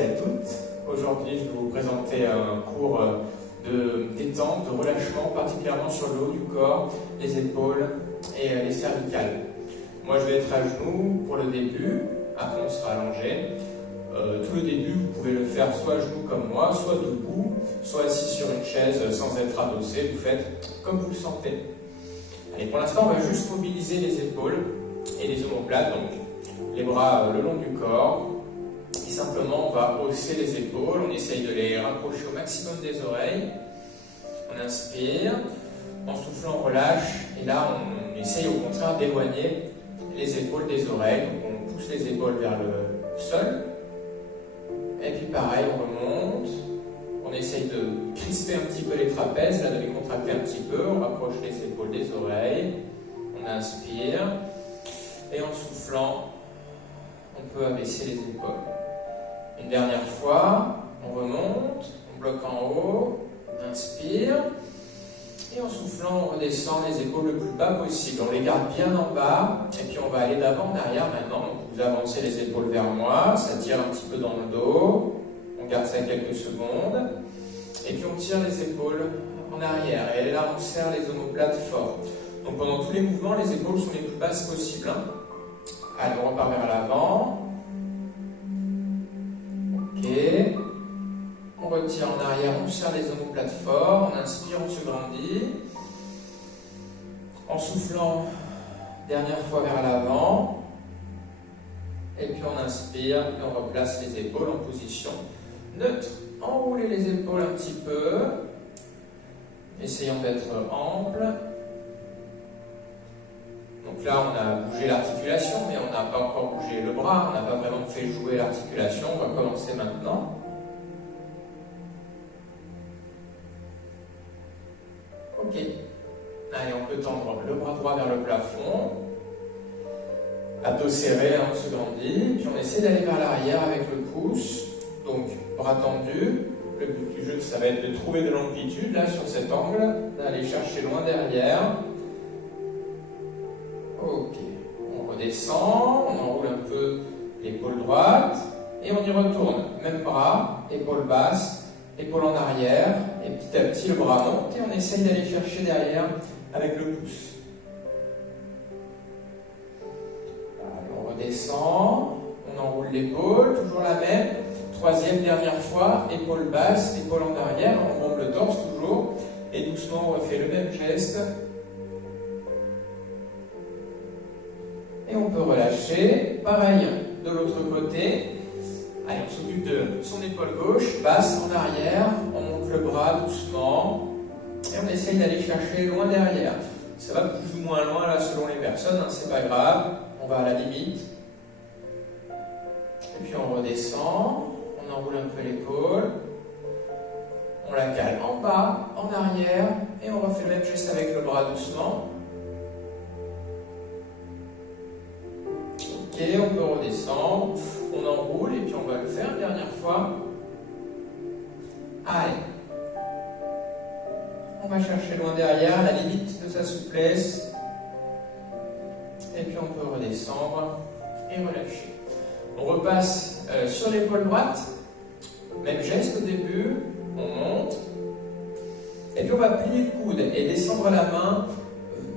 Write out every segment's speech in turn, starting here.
et à toutes. Aujourd'hui, je vais vous présenter un cours de détente, de relâchement, particulièrement sur le haut du corps, les épaules et les cervicales. Moi, je vais être à genoux pour le début, après on sera allongé. Tout le début, vous pouvez le faire soit à genoux comme moi, soit debout, soit assis sur une chaise sans être adossé. Vous faites comme vous le sentez. Allez, pour l'instant, on va juste mobiliser les épaules et les omoplates, donc les bras le long du corps. Et simplement, on va hausser les épaules, on essaye de les rapprocher au maximum des oreilles. On inspire, en soufflant, on relâche. Et là, on essaye au contraire d'éloigner les épaules des oreilles. Donc, on pousse les épaules vers le sol. Et puis pareil, on remonte. On essaye de crisper un petit peu les trapèzes, là, de les contracter un petit peu. On rapproche les épaules des oreilles. On inspire. Et en soufflant, on peut abaisser les épaules. Une dernière fois, on remonte, on bloque en haut, on inspire. Et en soufflant, on redescend les épaules le plus bas possible. On les garde bien en bas. Et puis on va aller d'avant en arrière maintenant. Donc vous avancez les épaules vers moi, ça tire un petit peu dans le dos. On garde ça quelques secondes. Et puis on tire les épaules en arrière. Et là, on serre les omoplates fort. Donc pendant tous les mouvements, les épaules sont les plus basses possibles. Allez, on repart vers l'avant. Ok. On retire en arrière, on serre les omoplates fort. On inspire, on se grandit. En soufflant, dernière fois vers l'avant. Et puis on inspire, et on replace les épaules en position neutre. Enroulez les épaules un petit peu. Essayons d'être ample. Donc là, on a bougé l'articulation, mais on n'a pas encore bougé le bras. On n'a pas vraiment fait jouer l'articulation. On va commencer maintenant. Ok. Allez, on peut tendre le bras droit vers le plafond. Abdos serrés, on se grandit. Puis on essaie d'aller vers l'arrière avec le pouce. Donc, bras tendus. Le but du jeu, ça va être de trouver de l'amplitude, là, sur cet angle. D'aller chercher loin derrière. Ok. On redescend. On enroule un peu l'épaule droite. Et on y retourne. Même bras, épaule basse, épaule en arrière. Et petit à petit, le bras monte. Et on essaye d'aller chercher derrière avec le pouce. On redescend, on enroule l'épaule, toujours la même. Troisième, dernière fois, épaule basse, épaule en arrière, on bombe le torse toujours. Et doucement, on refait le même geste. Et on peut relâcher. Pareil, de l'autre côté. Allez, on s'occupe de son épaule gauche, basse en arrière. On monte le bras doucement. Et on essaye d'aller chercher loin derrière. Ça va plus ou moins loin là selon les personnes, c'est pas grave. On va à la limite. Et puis on redescend. On enroule un peu l'épaule. On la cale en bas, en arrière. Et on refait le même geste avec le bras doucement. Ok, on peut redescendre. On enroule et puis on va le faire une dernière fois. Allez. On va chercher loin derrière, la limite de sa souplesse. Et puis on peut redescendre et relâcher. On repasse sur l'épaule droite. Même geste au début. On monte. Et puis on va plier le coude et descendre la main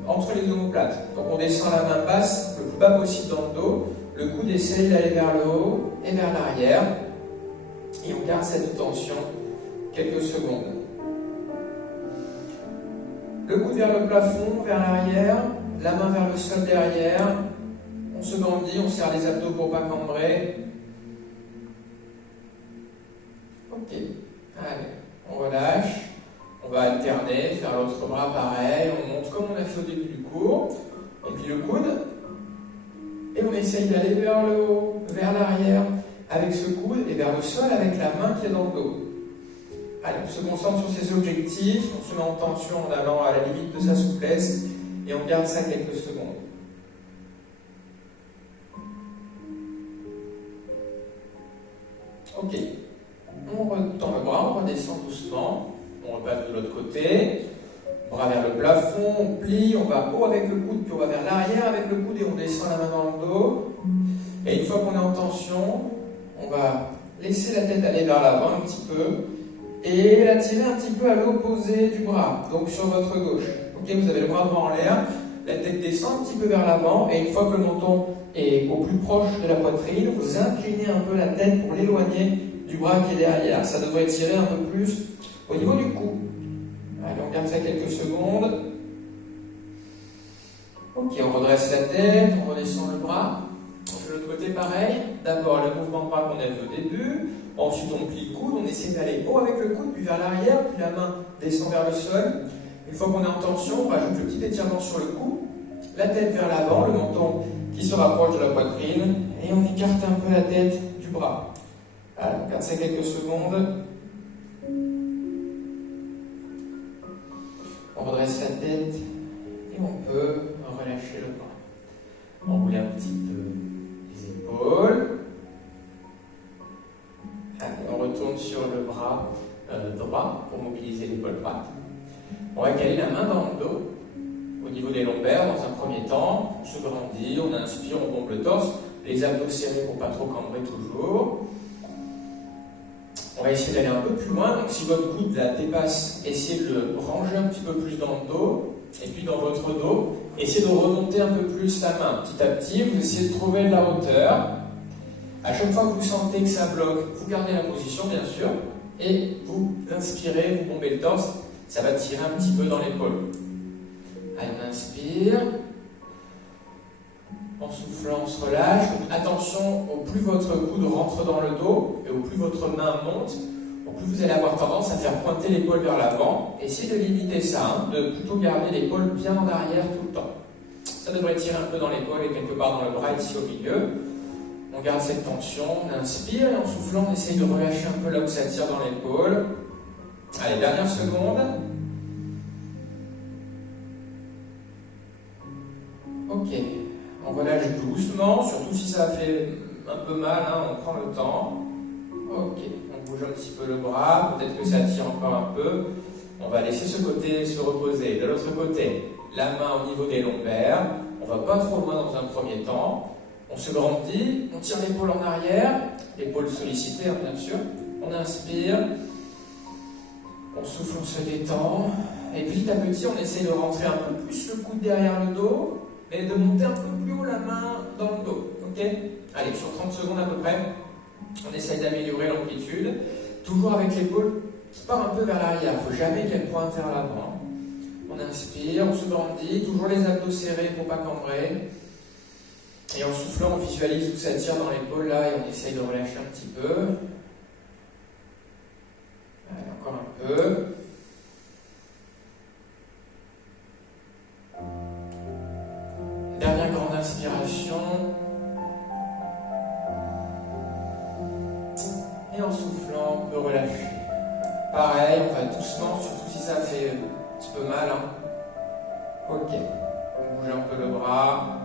entre les omoplates. Donc on descend la main basse le plus bas possible dans le dos. Le coude essaye d'aller vers le haut et vers l'arrière. Et on garde cette tension quelques secondes. Le coude vers le plafond, vers l'arrière, la main vers le sol derrière. On se grandit, on serre les abdos pour ne pas cambrer. Ok, allez, on relâche. On va alterner, faire l'autre bras pareil. On monte comme on a fait au début du cours. Et puis le coude. Et on essaye d'aller vers le haut, vers l'arrière, avec ce coude, et vers le sol avec la main qui est dans le dos. Allez, on se concentre sur ses objectifs, on se met en tension en allant à la limite de sa souplesse, et on garde ça quelques secondes. Ok, on retend le bras, on redescend doucement, on repasse de l'autre côté, bras vers le plafond, on plie, on va haut avec le coude, puis on va vers l'arrière avec le coude et on descend la main dans le dos. Et une fois qu'on est en tension, on va laissez la tête aller vers l'avant un petit peu et la tirez un petit peu à l'opposé du bras, donc sur votre gauche. Ok, vous avez le bras droit en l'air, la tête descend un petit peu vers l'avant et une fois que le menton est au plus proche de la poitrine, vous inclinez un peu la tête pour l'éloigner du bras qui est derrière. Ça devrait tirer un peu plus au niveau du cou. Allez, on garde ça quelques secondes. Ok, on redresse la tête, on redescend le bras. On fait l'autre côté pareil. D'abord le mouvement de bras qu'on a vu au début. Ensuite on plie le coude, on essaie d'aller haut avec le coude, puis vers l'arrière, puis la main descend vers le sol. Une fois qu'on est en tension, on rajoute le petit étirement sur le cou, la tête vers l'avant, le menton qui se rapproche de la poitrine, et on écarte un peu la tête du bras. Allez, on garde ça quelques secondes. On redresse la tête et on peut relâcher le bras. On roule un petit peu les épaules. Allez, on retourne sur le bras droit pour mobiliser l'épaule droite. On va caler la main dans le dos, au niveau des lombaires dans un premier temps. On se grandit, on inspire, on pompe le torse, les abdos serrés pour pas trop cambrer toujours. On va essayer d'aller un peu plus loin, donc si votre coude la dépasse, essayez de le ranger un petit peu plus dans le dos, et puis dans votre dos, essayez de remonter un peu plus la main. Petit à petit, vous essayez de trouver de la hauteur. À chaque fois que vous sentez que ça bloque, vous gardez la position bien sûr, et vous inspirez, vous bombez le torse, ça va tirer un petit peu dans l'épaule. Allez, on inspire. En soufflant, on se relâche. Donc, attention, au plus votre coude rentre dans le dos et au plus votre main monte, au plus vous allez avoir tendance à faire pointer l'épaule vers l'avant. Essayez de limiter ça, de plutôt garder l'épaule bien en arrière tout le temps. Ça devrait tirer un peu dans l'épaule et quelque part dans le bras ici au milieu. On garde cette tension, on inspire et en soufflant, on essaye de relâcher un peu là où ça tire dans l'épaule. Allez, dernière seconde. Ok. On relâche doucement, surtout si ça fait un peu mal, hein, on prend le temps. Ok, on bouge un petit peu le bras, peut-être que ça tire encore un peu. On va laisser ce côté se reposer. De l'autre côté, la main au niveau des lombaires. On va pas trop loin dans un premier temps. On se grandit, on tire l'épaule en arrière, l'épaule sollicitée hein, bien sûr. On inspire, on souffle, on se détend. Et petit à petit, on essaie de rentrer un peu plus le coude derrière le dos. Et de monter un peu plus haut la main dans le dos, ok? Allez, sur 30 secondes à peu près, on essaye d'améliorer l'amplitude, toujours avec l'épaule qui part un peu vers l'arrière, il ne faut jamais qu'elle pointe vers l'avant. On inspire, on se grandit, toujours les abdos serrés pour ne pas cambrer. Et en soufflant, on visualise où ça tire dans l'épaule là et on essaye de relâcher un petit peu. Allez, encore un peu. Dernière grande inspiration. Et en soufflant, on peut relâcher. Pareil, on va doucement, surtout si ça fait un petit peu mal. Hein. Ok. On bouge un peu le bras.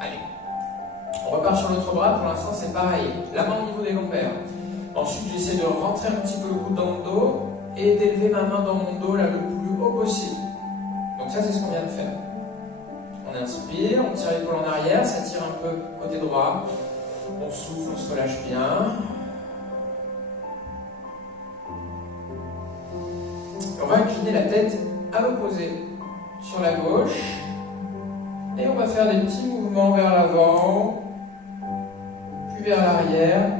Allez. On repart sur l'autre bras. Pour l'instant, c'est pareil. La main au niveau des lombaires. Ensuite, j'essaie de rentrer un petit peu le coude dans le dos et d'élever ma main dans mon dos là, le plus haut possible. Donc ça, c'est ce qu'on vient de faire. On inspire, on tire l'épaule en arrière, ça tire un peu côté droit. On souffle, on se relâche bien. On va incliner la tête à l'opposé sur la gauche. Et on va faire des petits mouvements vers l'avant, puis vers l'arrière,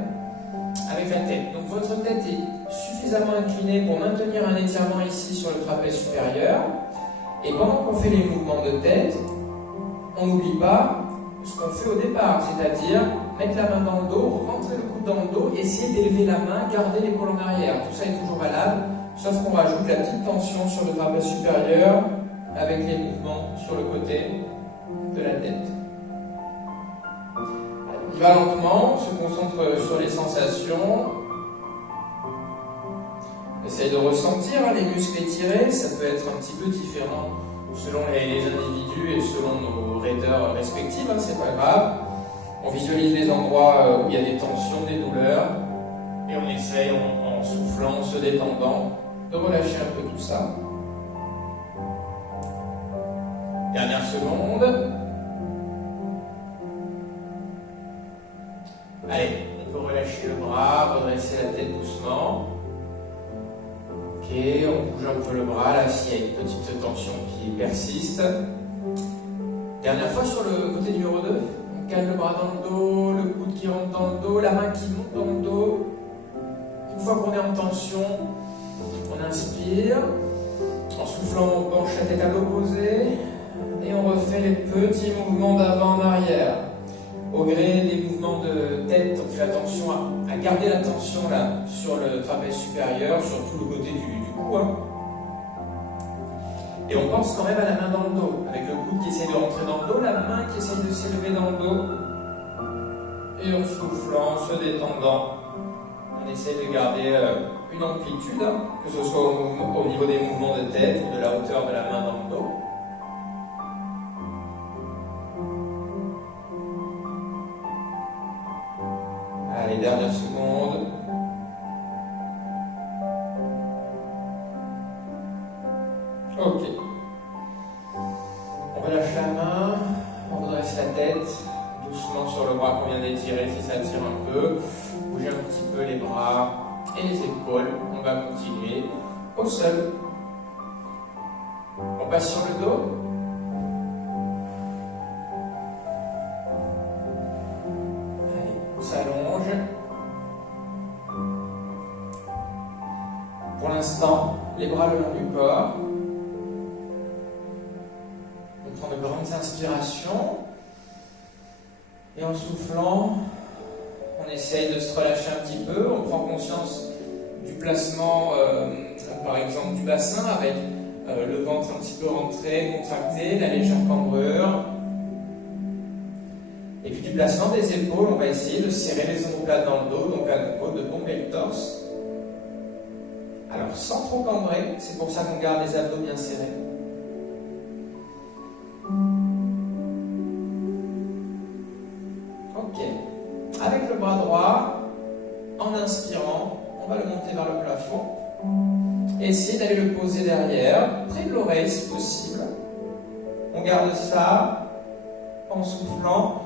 avec la tête. Donc votre tête est suffisamment inclinée pour maintenir un étirement ici sur le trapèze supérieur. Et pendant qu'on fait les mouvements de tête, on n'oublie pas ce qu'on fait au départ, c'est-à-dire mettre la main dans le dos, rentrer le coude dans le dos, essayer d'élever la main, garder l'épaule en arrière. Tout ça est toujours valable, sauf qu'on rajoute la petite tension sur le trapèze supérieur avec les mouvements sur le côté de la tête. On y va lentement, on se concentre sur les sensations. On essaye de ressentir les muscles étirés, ça peut être un petit peu différent selon les individus et selon nos raideurs respectives, hein, c'est pas grave. On visualise les endroits où il y a des tensions, des douleurs, et on essaye en soufflant, en se détendant, de relâcher un peu tout ça. Dernière seconde. Allez, on peut relâcher le bras, redresser la tête doucement. Ok, on bouge un peu le bras là s'il y a une petite tension qui persiste. Dernière fois sur le côté numéro 2. On cale le bras dans le dos, le coude qui rentre dans le dos, la main qui monte dans le dos. Une fois qu'on est en tension, on inspire. En soufflant, on penche la tête à l'opposé. Et on refait les petits mouvements d'avant en arrière. Au gré des mouvements de tête, on fait attention à garder la tension là sur le trapèze supérieur, sur tout le côté du cou. Hein. Et on pense quand même à la main dans le dos, avec le coude qui essaye de rentrer dans le dos, la main qui essaye de s'élever dans le dos. Et en soufflant, se détendant, on essaye de garder une amplitude, hein, que ce soit au niveau des mouvements de tête ou de la hauteur de la main dans le dos. Allez, dernière seconde. Ok. On relâche la main, on redresse la tête, doucement sur le bras qu'on vient d'étirer si ça tire un peu. Bougez un petit peu les bras et les épaules. On va continuer au sol. On passe sur le dos. Allez, on s'allonge. Pour l'instant, les bras le long du corps. On prend de grandes inspirations. Et en soufflant, on essaye de se relâcher un petit peu. On prend conscience du placement, par exemple, du bassin avec le ventre un petit peu rentré, contracté, la légère cambrure. Et puis du placement des épaules, on va essayer de serrer les omoplates dans le dos, donc à nouveau de bomber le torse. Alors sans trop cambrer, c'est pour ça qu'on garde les abdos bien serrés. Ok. Avec le bras droit, en inspirant, on va le monter vers le plafond. Essayez d'aller le poser derrière, près de l'oreille si possible. On garde ça. En soufflant,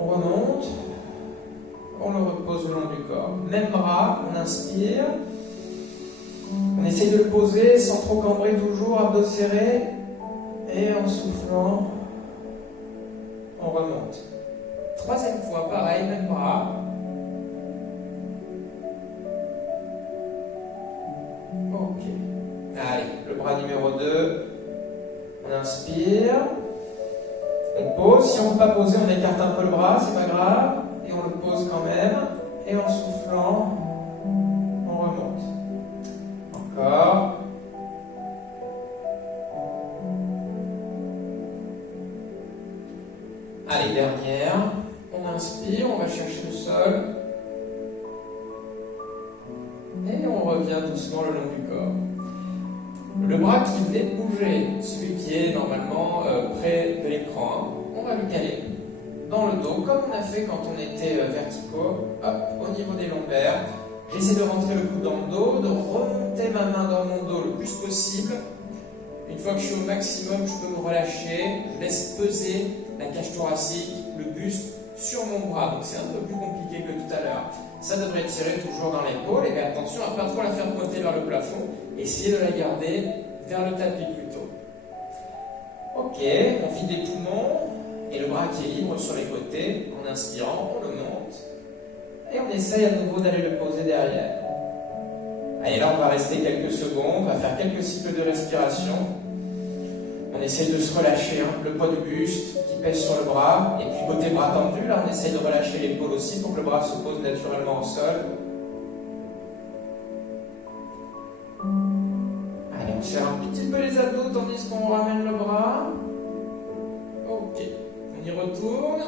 on remonte. On le repose le long du corps. Même bras, on inspire. On essaye de le poser sans trop cambrer toujours, abdos serrés. Et en soufflant, on remonte. Troisième fois, pareil, même bras. Ok. Allez, le bras numéro 2. On inspire. On pose. Si on ne peut pas poser, on écarte un peu le bras, c'est pas grave. Et on le pose quand même. Et en soufflant, on remonte. Encore. Allez, dernière. On inspire, on va chercher le sol. Et on revient doucement le long du corps. Le bras qui venait de bouger, celui qui est normalement près de l'écran, hein, on va le caler dans le dos, comme on a fait quand on était verticaux, hop, au niveau des lombaires. J'essaie de rentrer le coude dans le dos, de remonter ma main dans mon dos le plus possible. Une fois que je suis au maximum, je peux me relâcher, je laisse peser la cage thoracique, le buste sur mon bras. Donc c'est un peu plus compliqué que tout à l'heure. Ça devrait tirer toujours dans l'épaule. Et bien attention à ne pas trop la faire pointer vers le plafond. Essayez de la garder vers le tapis plutôt. Ok, on vide les poumons et le bras qui est libre sur les côtés. En inspirant, on le monte. Et on essaye à nouveau d'aller le poser derrière. Allez, là on va rester quelques secondes, on va faire quelques cycles de respiration. On essaye de se relâcher, hein, le poids du buste qui pèse sur le bras. Et puis côté bras tendu, là on essaye de relâcher l'épaule aussi pour que le bras se pose naturellement au sol. Allez, on serre un petit peu les abdos tandis qu'on ramène le bras. Ok, on y retourne.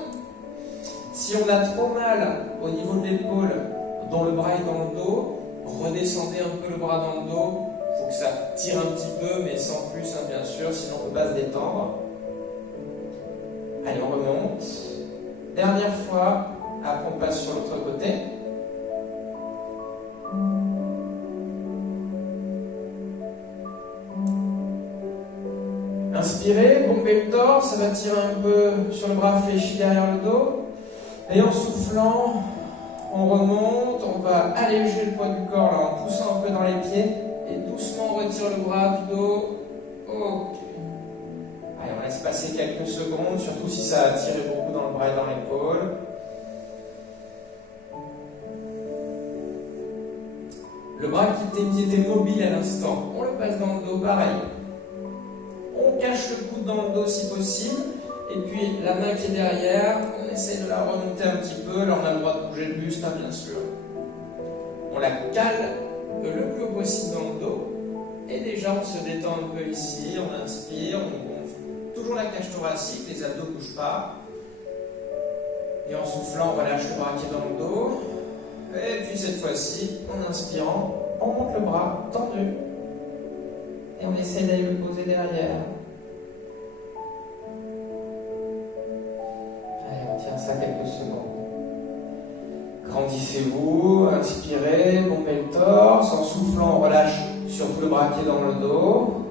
Si on a trop mal au niveau de l'épaule, dont le bras est dans le dos, redescendez un peu le bras dans le dos. Il faut que ça tire un petit peu, mais sans plus, hein, bien sûr, sinon on ne peut pas se détendre. Allez, on remonte. Dernière fois, après on passe sur l'autre côté. Inspirez, bombez le torse, ça va tirer un peu sur le bras fléchi derrière le dos. Et en soufflant, On remonte, on va alléger le poids du corps là, en poussant un peu dans les pieds et doucement on retire le bras du dos. Ok. Allez, on laisse passer quelques secondes, surtout si ça a tiré beaucoup dans le bras et dans l'épaule. Le bras qui était mobile à l'instant, on le passe dans le dos, pareil. On cache le coude dans le dos si possible. Et puis la main qui est derrière, on essaie de la remonter un petit peu. Là, on a le droit de bouger le buste, hein, bien sûr. On la cale le plus haut possible dans le dos. Et déjà, on se détend un peu ici. On inspire, on gonfle. Toujours la cage thoracique, les abdos ne bougent pas. Et en soufflant, on relâche le bras qui est dans le dos. Et puis cette fois-ci, en inspirant, on monte le bras tendu. Et on essaie d'aller le poser derrière. Allez, on tient ça quelques secondes. Grandissez-vous, inspirez, bombez le torse. En soufflant, on relâche surtout le bras qui est dans le dos.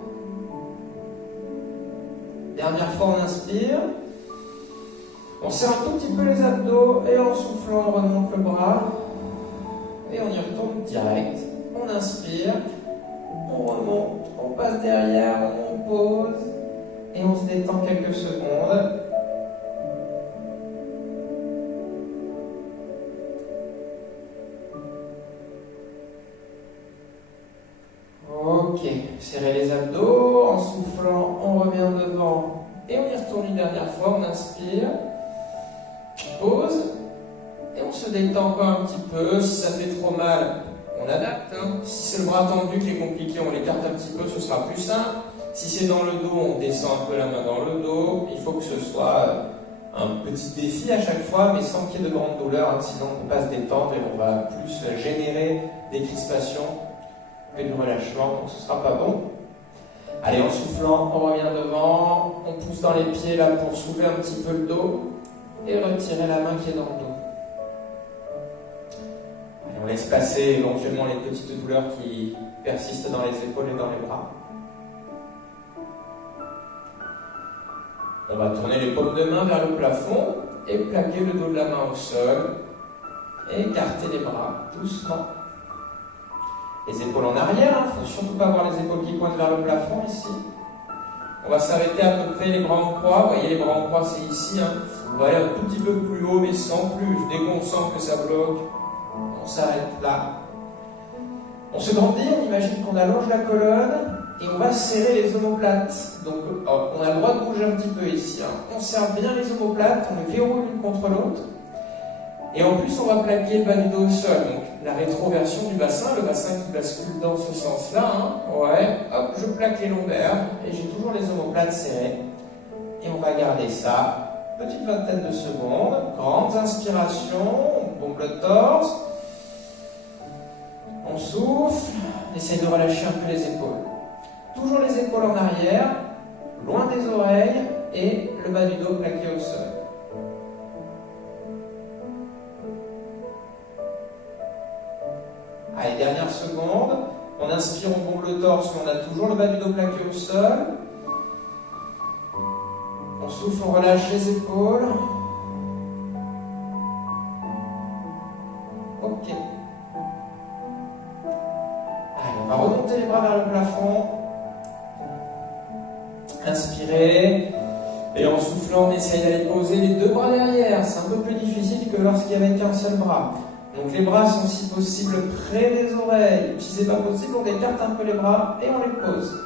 Dernière fois, on inspire. On serre un tout petit peu les abdos et en soufflant, on remonte le bras. Et on y retourne direct. On inspire, on remonte, on passe derrière, on pose et on se détend quelques secondes. Ok, serrez les abdos, en soufflant, on revient devant et on y retourne une dernière fois, on inspire, pose. Et on se détend encore un petit peu. Si ça fait trop mal, on adapte. Hein. Si c'est le bras tendu qui est compliqué, on l'écarte un petit peu, ce sera plus simple. Si c'est dans le dos, on descend un peu la main dans le dos. Il faut que ce soit un petit défi à chaque fois, mais sans qu'il y ait de grandes douleurs. Hein. Sinon, on ne peut pas se détendre et on va plus générer des crispations que du relâchement. Donc, ce ne sera pas bon. Allez, en soufflant, on revient devant. On pousse dans les pieds là pour soulever un petit peu le dos et retirer la main qui est dans le dos. On laisse passer éventuellement les petites douleurs qui persistent dans les épaules et dans les bras. On va tourner les paumes de main vers le plafond et plaquer le dos de la main au sol. Et écarter les bras doucement. Les épaules en arrière, il ne faut surtout pas avoir les épaules qui pointent vers le plafond ici. On va s'arrêter à peu près les bras en croix. Vous voyez, les bras en croix, c'est ici. Hein. On va aller un tout petit peu plus haut, mais sans plus. Dès qu'on sent que ça bloque, on s'arrête là. On se grandit, on imagine qu'on allonge la colonne et on va serrer les omoplates. Donc on a le droit de bouger un petit peu ici. Hein. On serre bien les omoplates, on les verrouille l'une contre l'autre. Et en plus, on va plaquer le bas du dos au sol. Donc la rétroversion du bassin, le bassin qui bascule dans ce sens-là. Hein. Ouais, hop, je plaque les lombaires et j'ai toujours les omoplates serrées. Et on va garder ça. Petite vingtaine de secondes. Grandes inspirations, on bombe le torse. On souffle, on essaye de relâcher un peu les épaules. Toujours les épaules en arrière, loin des oreilles et le bas du dos plaqué au sol. Allez, dernière seconde. On inspire, on bombe le torse, mais on a toujours le bas du dos plaqué au sol. On souffle, on relâche les épaules. Ok. On va remonter les bras vers le plafond. Inspirez. Et en soufflant, on essaye d'aller poser les deux bras derrière. C'est un peu plus difficile que lorsqu'il n'y avait qu'un seul bras. Donc les bras sont si possible près des oreilles. Si ce n'est pas possible, on écarte un peu les bras et on les pose.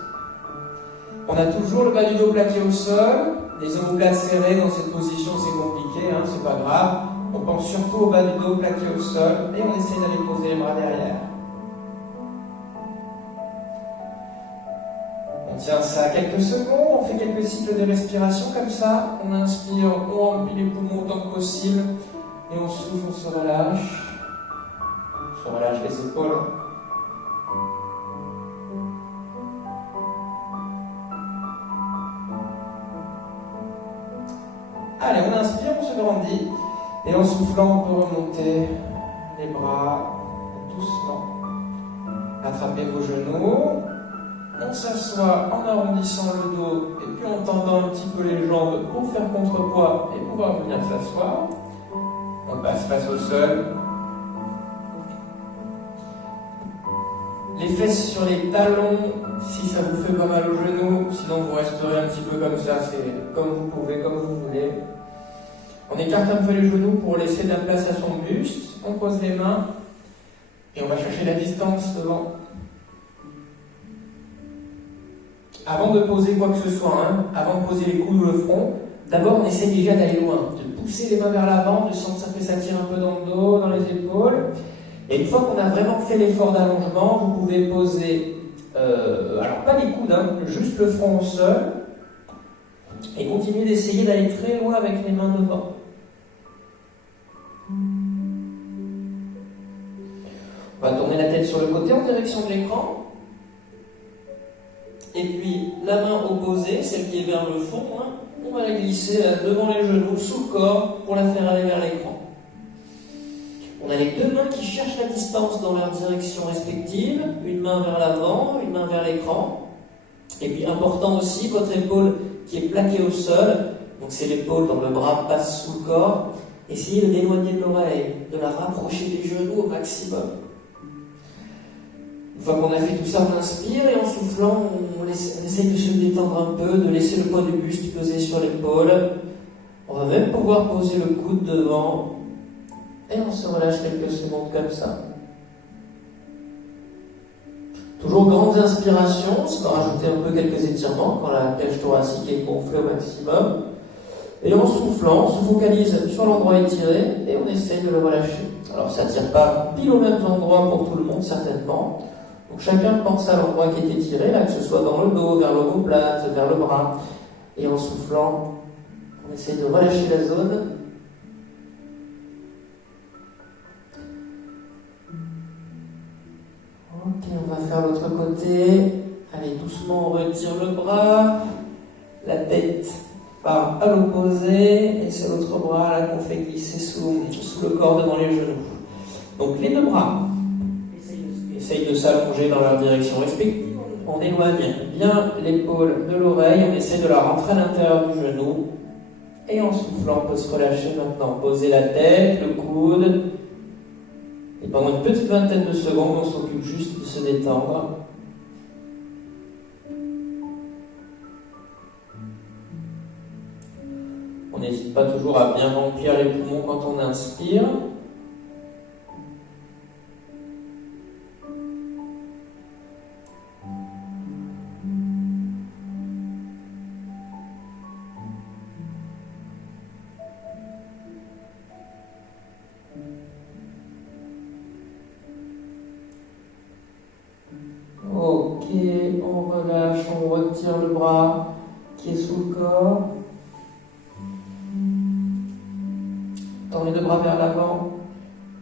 On a toujours le bas du dos plaqué au sol. Les omoplates serrées dans cette position, c'est compliqué, hein, c'est pas grave. On pense surtout au bas du dos plaqué au sol et on essaye d'aller poser les bras derrière. On tient ça quelques secondes, on fait quelques cycles de respiration comme ça. On inspire, on remplit les poumons autant que possible. Et on souffle, on se relâche. On se relâche les épaules. Allez, on inspire, on se grandit. Et en soufflant, on peut remonter les bras doucement. Attrapez vos genoux. On s'assoit en arrondissant le dos et puis en tendant un petit peu les jambes pour faire contrepoids et pouvoir venir s'asseoir. On passe face au sol les fesses sur les talons, si ça vous fait pas mal au genou, sinon vous resterez un petit peu comme ça, c'est comme vous pouvez, comme vous voulez. On écarte un peu les genoux pour laisser de la place à son buste, on pose les mains, et on va chercher la distance devant. Avant de poser quoi que ce soit, avant de poser les coudes ou le front, d'abord on essaie déjà d'aller loin, de pousser les mains vers l'avant, de sentir que ça tire un peu dans le dos, dans les épaules. Et une fois qu'on a vraiment fait l'effort d'allongement, vous pouvez poser, alors pas les coudes, juste le front au sol, et continuer d'essayer d'aller très loin avec les mains devant. On va tourner la tête sur le côté en direction de l'écran. Et puis la main opposée, celle qui est vers le fond, on va la glisser devant les genoux, sous le corps, pour la faire aller vers l'écran. On a les deux mains qui cherchent la distance dans leur direction respective, une main vers l'avant, une main vers l'écran. Et puis important aussi, votre épaule qui est plaquée au sol, donc c'est l'épaule dont le bras passe sous le corps. Essayez de l'éloigner de l'oreille, de la rapprocher des genoux au maximum. Une fois qu'on a fait tout ça, on inspire et en soufflant, on essaye de se détendre un peu, de laisser le poids du buste peser sur l'épaule. On va même pouvoir poser le coude devant et on se relâche quelques secondes comme ça. Toujours grandes inspirations, ça va rajouter un peu quelques étirements quand la cage thoracique est gonflée au maximum. Et en soufflant, on se focalise sur l'endroit étiré et on essaye de le relâcher. Alors ça ne tire pas pile aux mêmes endroits pour tout le monde certainement. Donc chacun pense à l'endroit qui est étiré, là, que ce soit dans le dos, vers l'omoplate, vers le bras. Et en soufflant, on essaie de relâcher la zone. Ok, on va faire l'autre côté. Allez, doucement, on retire le bras. La tête part à l'opposé. Et c'est l'autre bras là qu'on fait glisser sous le corps devant les genoux. Donc les deux bras essayent de s'allonger dans leur direction respective. On éloigne bien l'épaule de l'oreille, on essaie de la rentrer à l'intérieur du genou. Et en soufflant, on peut se relâcher maintenant. Poser la tête, le coude. Et pendant une petite vingtaine de secondes, on s'occupe juste de se détendre. On n'hésite pas toujours à bien remplir les poumons quand on inspire. Ok, on relâche, on retire le bras qui est sous le corps. Tend les deux bras vers l'avant.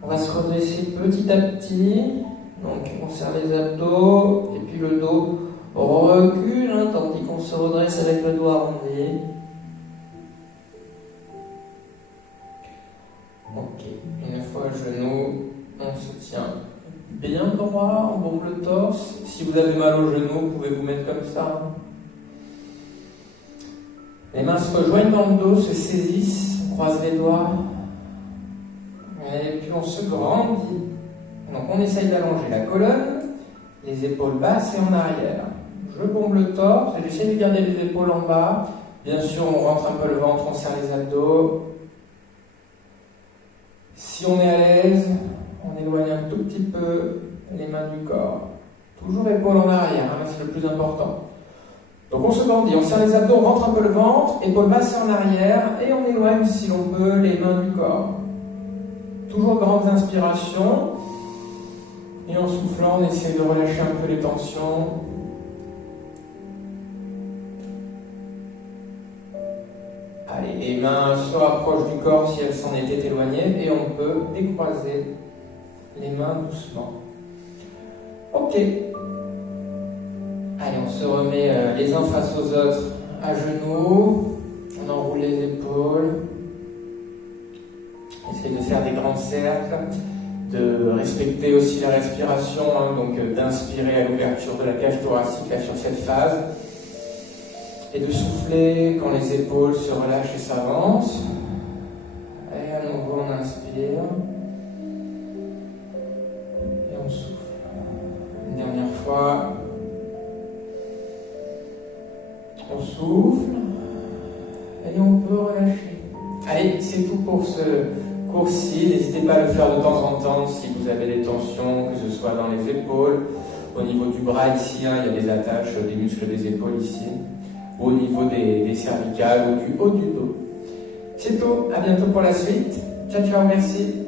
On va se redresser petit à petit. Donc on serre les abdos et puis le dos recule tandis qu'on se redresse avec le dos arrondi. Ok, une fois à genoux, on se tient bien droit, on bombe le torse. Si vous avez mal au genou, vous pouvez vous mettre comme ça. Les mains se rejoignent dans le dos, se saisissent, on croise les doigts. Et puis on se grandit. Donc on essaye d'allonger la colonne, les épaules basses et en arrière. Je bombe le torse et j'essaie de garder les épaules en bas. Bien sûr, on rentre un peu le ventre, on serre les abdos. Si on est à l'aise, on éloigne un tout petit peu les mains du corps. Toujours épaules en arrière, c'est le plus important. Donc on se grandit, on serre les abdos, on rentre un peu le ventre, épaules basses et en arrière, et on éloigne si l'on peut les mains du corps. Toujours grandes inspirations. Et en soufflant, on essaie de relâcher un peu les tensions. Allez, les mains se rapprochent du corps si elles s'en étaient éloignées et on peut décroiser les mains doucement. Ok. Allez, on se remet les uns face aux autres à genoux. On enroule les épaules. Essayez de faire des grands cercles, de respecter aussi la respiration, donc d'inspirer à l'ouverture de la cage thoracique là, sur cette phase. Et de souffler quand les épaules se relâchent et s'avancent. Et à nouveau on inspire. Et on souffle. Une dernière On souffle. Et on peut relâcher. Allez, c'est tout pour ce cours-ci. N'hésitez pas à le faire de temps en temps si vous avez des tensions, que ce soit dans les épaules, au niveau du bras ici, hein, il y a des attaches des muscles des épaules ici, ou au niveau des cervicales ou du haut du dos. C'est tout, à bientôt pour la suite. Ciao, ciao, merci.